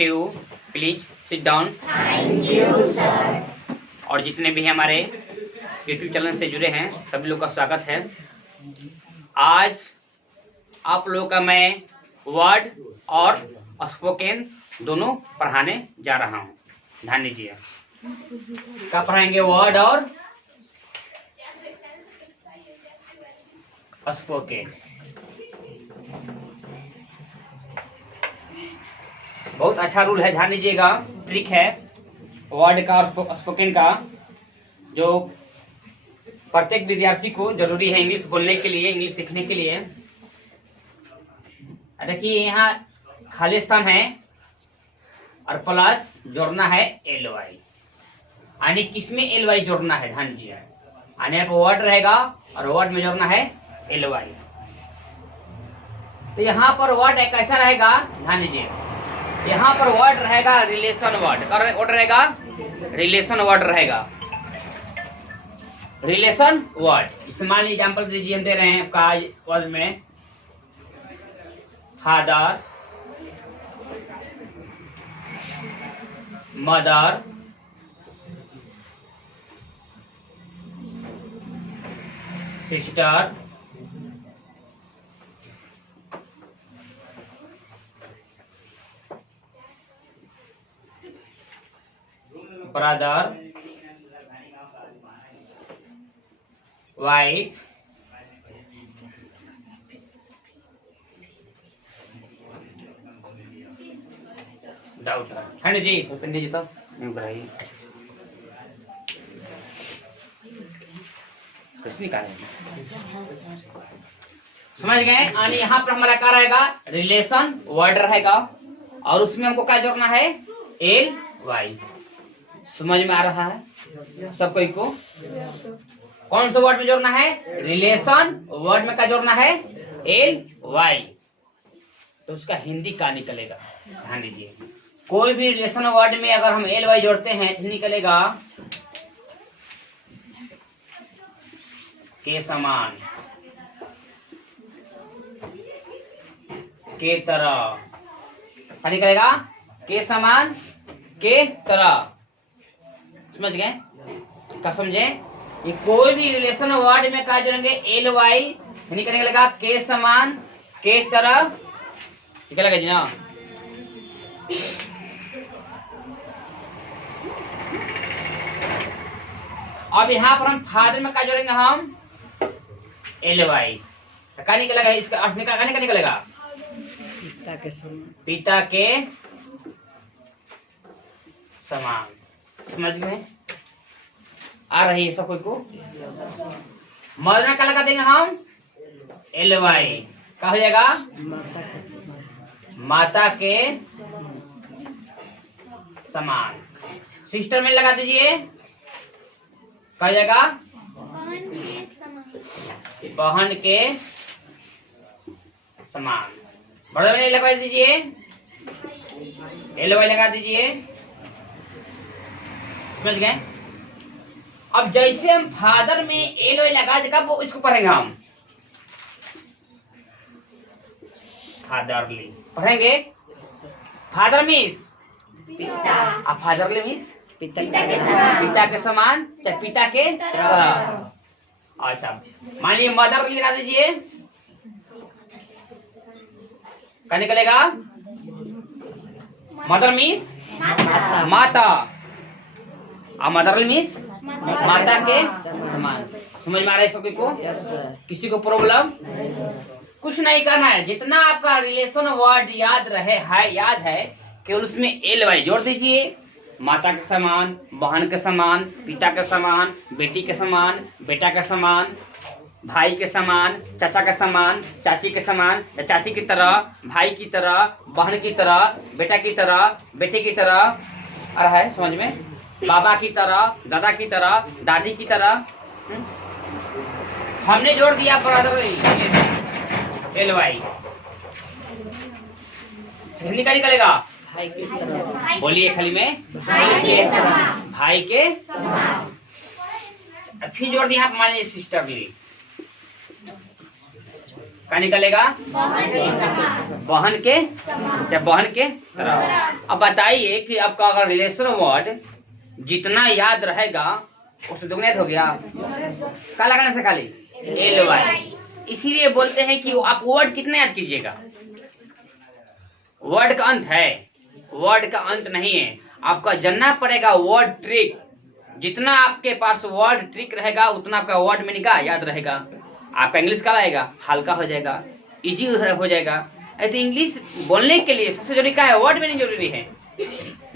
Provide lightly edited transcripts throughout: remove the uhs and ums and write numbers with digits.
To you, please sit down. Thank you sir. और जितने भी हमारे यूट्यूब चैनल से जुड़े हैं सभी लोग का स्वागत है। आज आप लोगों का मैं वर्ड और स्पोकन दोनों पढ़ाने जा रहा हूँ। ध्यान दीजिए, क्या पढ़ाएंगे? वर्ड और स्पोकन। बहुत अच्छा रूल है, ध्यान दीजिएगा। ट्रिक है वर्ड का और स्पोकन का, जो प्रत्येक विद्यार्थी को जरूरी है इंग्लिश बोलने के लिए, इंग्लिश सीखने के लिए। देखिए यहाँ खाली स्थान है और प्लस जोड़ना है LY, यानी किसमें LY जोड़ना है? ध्यान दीजिए, यानी यहाँ पर वर्ड रहेगा और वर्ड में जोड़ना है LY। तो यहाँ पर वर्ड कैसा रहेगा? ध्यान दीजिए, यहाँ पर वर्ड रहेगा रिलेशन वर्ड। वर्ड रहेगा रिलेशन वर्ड रहेगा, रिलेशन वर्ड। इस्तेमाल एग्जाम्पल दीजिए, हम दे रहे हैं आपका वर्ड में father, mother, sister, brother, wife, daughter. है ना जी? तो पंडित जी तो भाई कुछ निकाले, समझ गए? यानी यहाँ पर हमारा क्या रहेगा? रिलेशन वर्ड रहेगा और उसमें हमको क्या जोड़ना है? LY। समझ में आ रहा है सब कोई को? कौन सा वर्ड में जोड़ना है? रिलेशन वर्ड में क्या जोड़ना है? LY। तो उसका हिंदी क्या निकलेगा? ध्यान दीजिए, कोई भी रिलेशन वर्ड में अगर हम LY जोड़ते हैं तो निकलेगा के समान, के तरह। क्या निकलेगा? के समान, के तरह। समझ गए? क्या समझे? ये कोई भी रिलेशन वर्ड में क्या जोड़ेंगे? LY, निकलेगा के समान, के तरह निकलेगा जी ना। अब यहाँ पर हम फादर में क्या जोड़ेंगे? हम LY। क्या निकलेगा? इसका अर्थ निकलेगा पिता के समान, पिता के समान। समझ में आ रही है सब कोई को? मदर में क्या लगा देंगे हम? LY। क्या हो जाएगा? माता के समान। सिस्टर में लगा दीजिए, क्या हो जाएगा? बहन के समान। ब्रदर में लगा दीजिए, LY लगा दीजिए। समझ गए? अब जैसे हम फादर में LY लगा देगा वो इसको पढ़ेंगे हम फादरली। पढ़ेंगे फादर मीन्स पिता, अब फादरली मीन्स पिता के समान, पिता के समान, चाहे पिता के तरह। अच्छा, मान लीजिए मदर लगा दीजिए, क्या निकलेगा? मदर मीन्स माता, और मदर मीन्स माता के समान। समझ में आ रहा है सबको को? किसी को प्रॉब्लम? कुछ नहीं करना है, जितना आपका रिलेशन वर्ड याद रहे है, याद है, केवल उसमें LY जोड़ दीजिए। माता के समान, बहन के समान, पिता के समान, बेटी के समान, बेटा के समान, भाई के समान, चाचा के समान, चाची के समान, चाची की तरह, भाई की तरह, बहन की तरह, बेटा की तरह, बेटे की तरह। आ रहा है समझ में? बाबा की तरह, दादा की तरह, दादी की तरह। हमने जोड़ दिया LY। हिंदी का निकलेगा? भाई के तरह, बोलिए खाली में भाई के समान, भाई के समान। फिर जोड़ दिया, मान लीजिए सिस्टर भी, क्या निकलेगा? बहन के समान, बहन के या बहन के तरह। अब बताइए कि आपका अगर रिलेशन वर्ड जितना याद रहेगा उससे दुगना हो गया, क्या लगाने से खाली LY। इसीलिए बोलते हैं कि आप वर्ड कितना याद कीजिएगा, वर्ड का अंत है, वर्ड का अंत नहीं है। आपका जानना पड़ेगा वर्ड ट्रिक। जितना आपके पास वर्ड ट्रिक रहेगा उतना आपका वर्ड मीनिंग का याद रहेगा। आपका इंग्लिश का आएगा, हल्का हो जाएगा, इजी हो जाएगा। तो इंग्लिश बोलने के लिए सबसे जरूरी क्या है, वर्ड मीनिंग जरूरी है।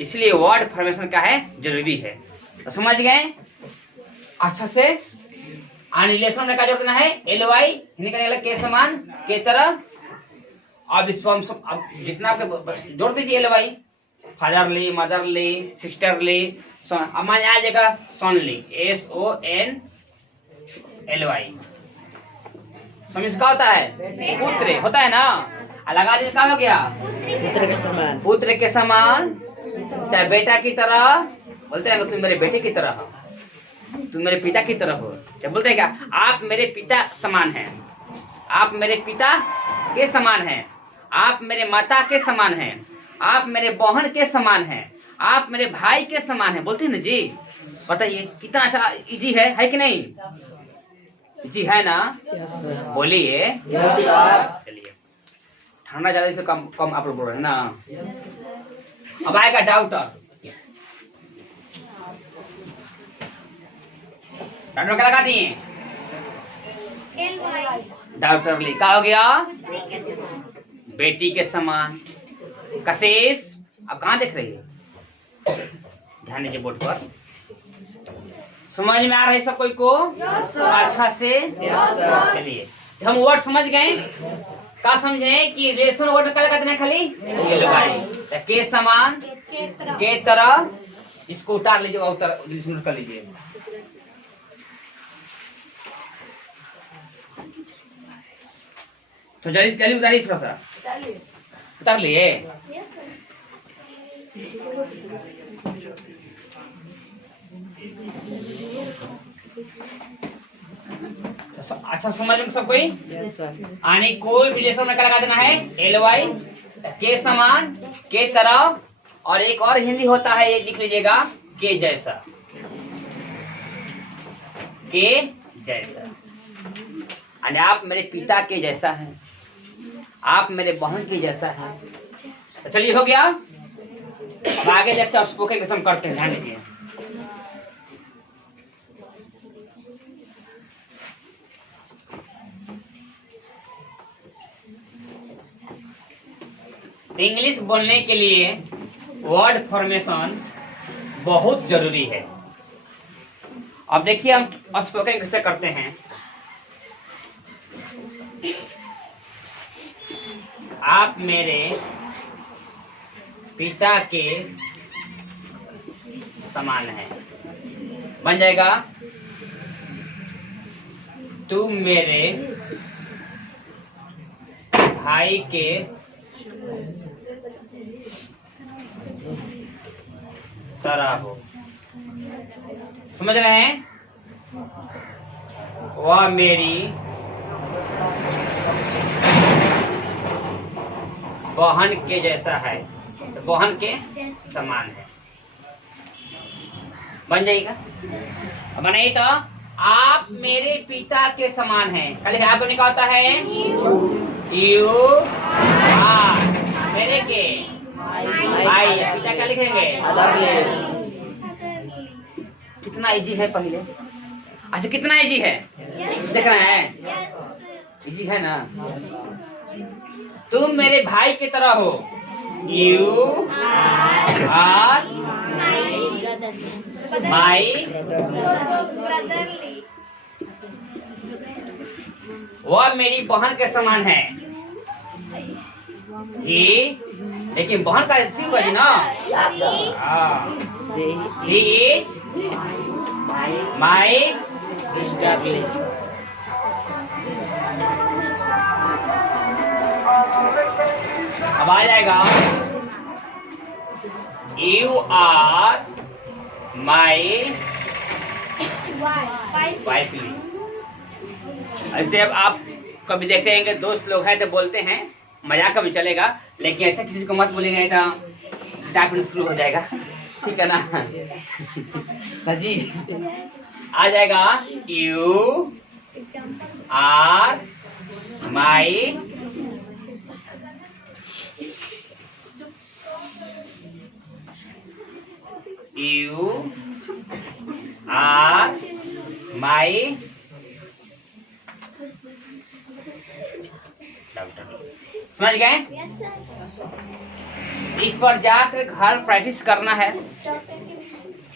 इसलिए वर्ड फॉर्मेशन का है, जरूरी है। तो समझ गए अच्छा से। रिलेशन में क्या जोड़ देना है, LY हिंदी का के समान के तरह। अब इसको हम सब अब जितना आपके जोड़ दीजिए LY, फादरली, मदरली, सिस्टरली। अब मान आ जाएगा सॉनली, SONLY। समझ का होता है, पुत्र होता है ना। लगा दीजिए, क्या हो गया, पुत्र के समान। पुत्र के समान, चाहे बेटा की तरह। बोलते हैं तुम मेरे बेटे की तरह हो, तुम मेरे पिता की तरह हो। क्या बोलते हैं, क्या आप मेरे पिता समान हैं, आप मेरे पिता के समान हैं, आप मेरे माता के समान हैं, आप मेरे बहन के समान हैं, आप मेरे भाई के समान हैं। बोलते हैं ना जी। बताइए कितना अच्छा इजी है कि नहीं, इजी है ना। बोलिए चलिए, ठंडा ज्यादा से कम कम आप लोग बोल रहे हैं ना। अब आएगा डाउटर। डाउटर क्या लगा दिए, डाउटर लिखा हो गया बेटी के समान। कशिश अब कहाँ देख रही है, ध्यान दीजिए बोर्ड पर। समझ में आ रहा है सब कोई को अच्छा से। चलिए हम वर्ड समझ गए, क्या समझे कि रिलेशन वर्ड में क्या लगा देना, खाली के समान के तरह। इसको उतार लीजिए और रिलेशन कर लीजिए। तो जल्दी उतारिए, थोड़ा सा उतार लिए। अच्छा समझ में सब कोई। कोई भी रिलेशन में क्या लगा देना है, LY के समान के तरह। और एक और हिंदी होता है, ये लिख लीजिएगा, के जैसा, के जैसा। आप मेरे पिता के जैसा हैं, आप मेरे बहन के जैसा है। तो चलिए हो गया। अब आगे देखते हैं, स्पोकन इंग्लिश करते हैं, ध्यान दीजिए। इंग्लिश बोलने के लिए वर्ड फॉर्मेशन बहुत जरूरी है। अब देखिए हम स्पोकन इंग्लिश से करते हैं। आप मेरे पिता के समान हैं, बन जाएगा। तुम मेरे भाई के तरह हो। समझ रहे हैं, वह मेरी बहन के जैसा है, तो बहन के समान है, बन जाएगा। बनाइए तो, आप मेरे पिता के समान हैं। खाली आप बोलने का होता है यू आर, मेरे के भाई, पिता क्या लिखेंगे, कितना इजी है पहले। अच्छा कितना इजी है, देख रहे हैं, इजी है ना। तुम मेरे भाई की तरह हो, यू आर माई ब्रदरली। वह मेरी बहन के समान है, ही, लेकिन बहन का सी होगा ना, ही इज माई सिस्टरली। अब आ जाएगा, यू आर माई वाइफली। ऐसे अब आप कभी देखते हैं कि दोस्त लोग हैं तो बोलते हैं मजाक का भी चलेगा, लेकिन ऐसा किसी को मत बोलेंगे नहीं तो डांटना शुरू हो जाएगा, ठीक है ना। हाँ जी, आ जाएगा you are my you are my doctor. समझ गए? इस पर जाकर घर प्रैक्टिस करना है।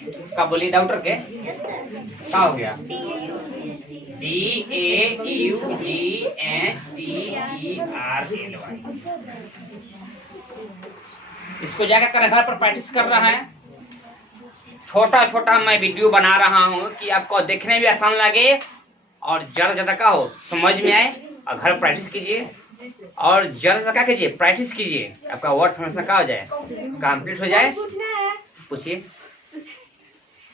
क्या बोली डॉक्टर के? क्या हो गया? DAUGHTERLY। इसको जाकर कर घर पर प्रैक्टिस कर रहा है। छोटा छोटा मैं वीडियो बना रहा हूँ कि आपको देखने भी आसान लगे और ज्यादा ज्यादा का हो समझ में आए, और घर प्रैक्टिस कीजिए और ज्यादा से क्या कीजिए, प्रैक्टिस कीजिए, आपका वर्ड हमेशा क्या हो जाए, कंप्लीट हो जाए। पूछिए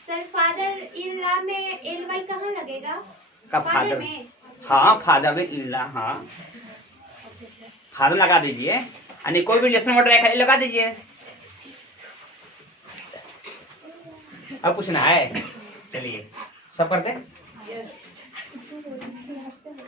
सर, फादर इन लॉ में एल वाई कहाँ लगेगा? का फादर में? हाँ, फादर में इल्ला, हाँ फादर लगा दीजिए, यानी कोई भी लेसन वर्ड खाली लगा दीजिए। अब पूछना है, चलिए सब करते